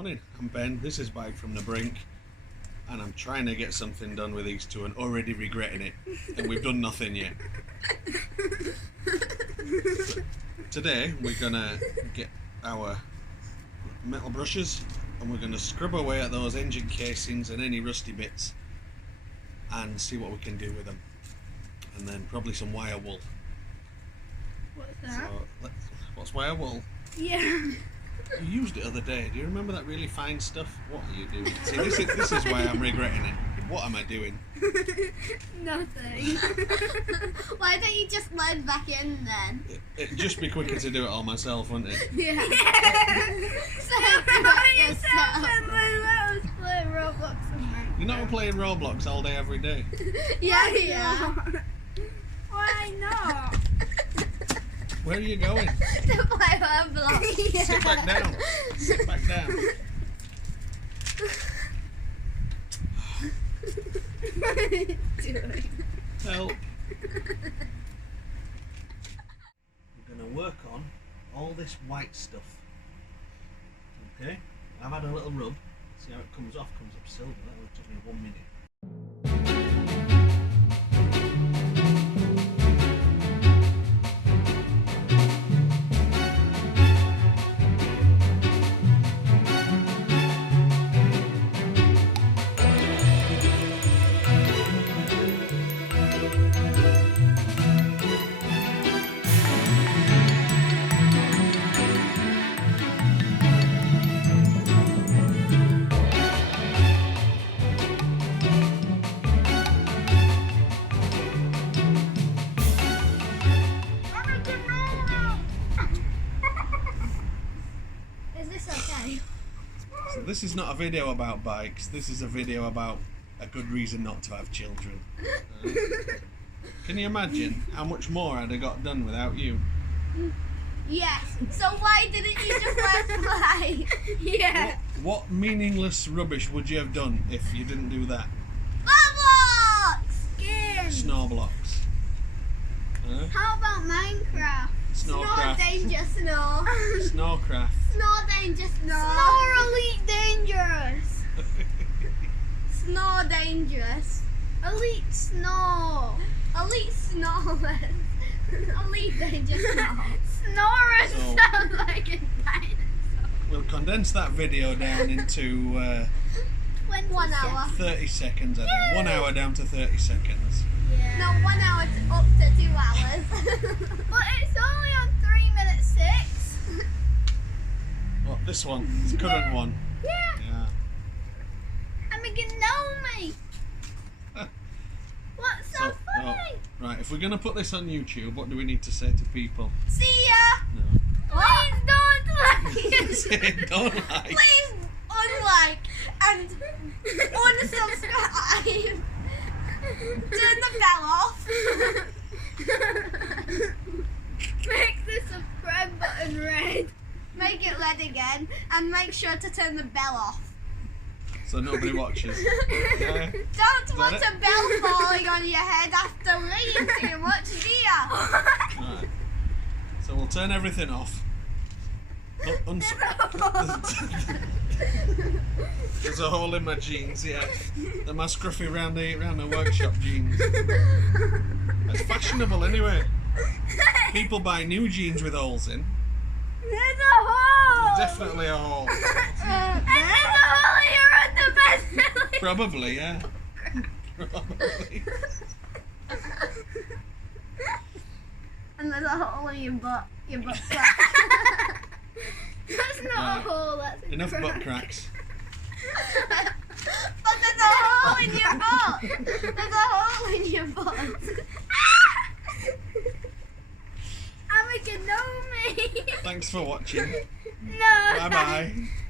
Morning, I'm Ben. This is Bike from the Brink, and I'm trying to get something done with these two and already regretting it. And we've done nothing yet. Today we're gonna get our metal brushes and we're gonna scrub away at those engine casings and any rusty bits and see what we can do with them. And then probably some wire wool. What's that? So what's wire wool? Yeah. You used it the other day. Do you remember that really fine stuff? What are you doing? See, this is why I'm regretting it. What am I doing? Nothing. Why don't you just load back in then? It'd just be quicker to do it all myself, wouldn't it? Yeah. So do it yourself. I was playing Roblox and Minecraft. You're not playing Roblox all day, every day. Yeah. Why not? Where are you going? To play Roblox. Yeah. Sit back down. Sit back down. What are you doing? Help. We're going to work on all this white stuff. Okay? I've had a little rub. See how it comes off, comes up silver. That only took me 1 minute. Is this okay? So this is not a video about bikes. This is a video about a good reason not to have children. Can you imagine how much more I'd have got done without you? Yes. So why didn't you just let us play? Yeah. What meaningless rubbish would you have done if you didn't do that? Roblox! Skin. Snow blocks. How about Minecraft? Snore Snowcraft. danger snow. Snowcraft. Snore danger snow. Snore Elite Dangerous. Snore dangerous. Elite Snow. Elite snowers. Elite danger snow. Snorer So- sounds like a dinosaur. We'll condense that video down into 1 hour. 30 seconds, I think. 1 hour down to 30 seconds. Yeah. No, 1 hour to up to 2 hours. But it's only on 3:06. What, this one? This current one? Yeah. Yeah. And we can know me. What's so So, funny? right, if we're going to put this on YouTube, what do we need to say to people? See ya. No. Please don't Say don't like. Please unlike and unsubscribe. Turn the bell off. Make the subscribe button red. Make it red again and make sure to turn the bell off. So nobody watches. Yeah. Don't want it? a bell falling on your head after reading too much, do ya? Right. So we'll turn everything off. There's a hole in my jeans, yeah. They're my scruffy round the workshop jeans. It's fashionable anyway. People buy new jeans with holes in. There's a hole. Definitely a hole. And there's a hole here on the bed. Probably, yeah. Probably. And there's a hole in your butt That's not Right. a hole. That's a Enough crack. butt cracks. But there's a hole in your butt. There's a hole in your butt. And we can know me. Thanks for watching. No. Bye bye.